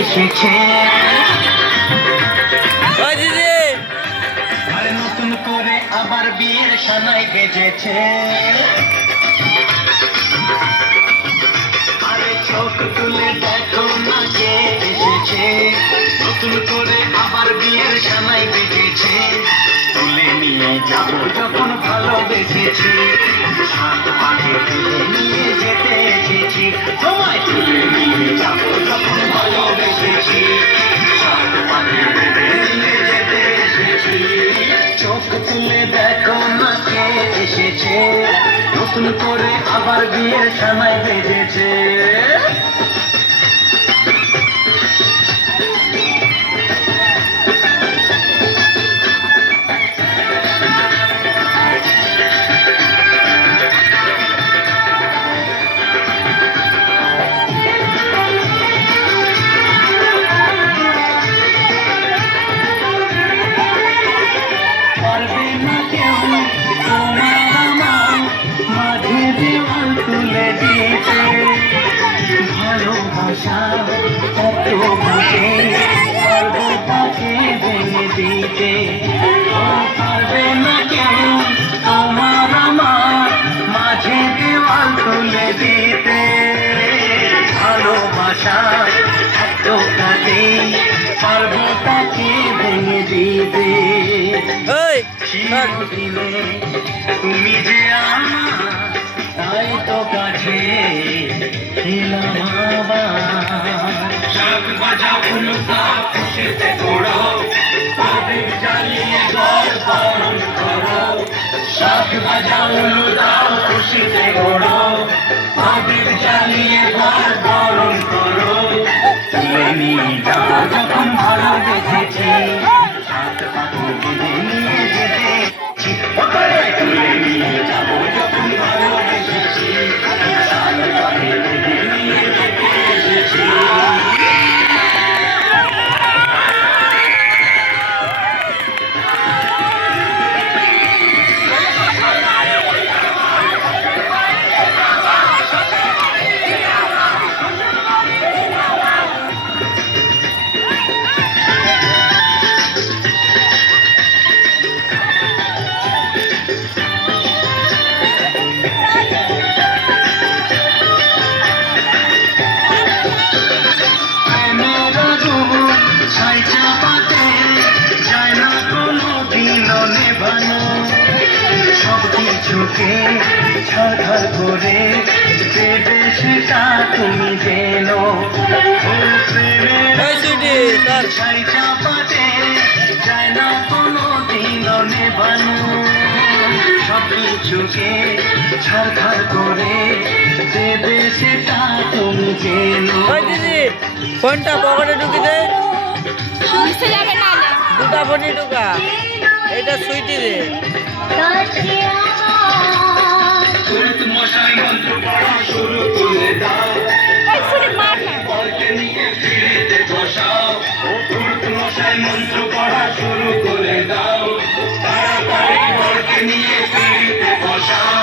এসেছে। আরে নতুন করে আবার বিয়ের সানাই বেজেছে। আরে চোখ তুলে দেখো না কে এসেছে। নতুন করে আবার বিয়ের সানাই বেজেছে। তুলে নিয়ে যাব যখন ভালোবেসেছি। সাত তুলে নিয়ে যেতে এসেছি। তোমায় তুলে নিয়ে যাব যখন নতুন করে আবার বিয়ের সময় বেজেছে। কাটে পারব তাকে ভেঙে দিতে তুমি যে আমার তাই তো কাছে ছিলাম শাক বাজা উলুকা খুশিতে ঘোড়ো প্রদীপ জ্বালিয়ে ঘর পালন করো যাও যখন ভালোবেসেছি কিছুকে ছাড় করে দেবে সেটা তুমি যেন ছাই চাপাতে যায় না কোনো দিনও নেভানো সব কিছুকে ছাড় করে দেবে সেটা তুমি যেন ফোনটা পকেটে ঢুকি দে। মিশে যাবে না না দুটা ফোনই ঢুকা। এটা সুইটি দে মুক্ত করা নিয়ে ফিরিতে বসাও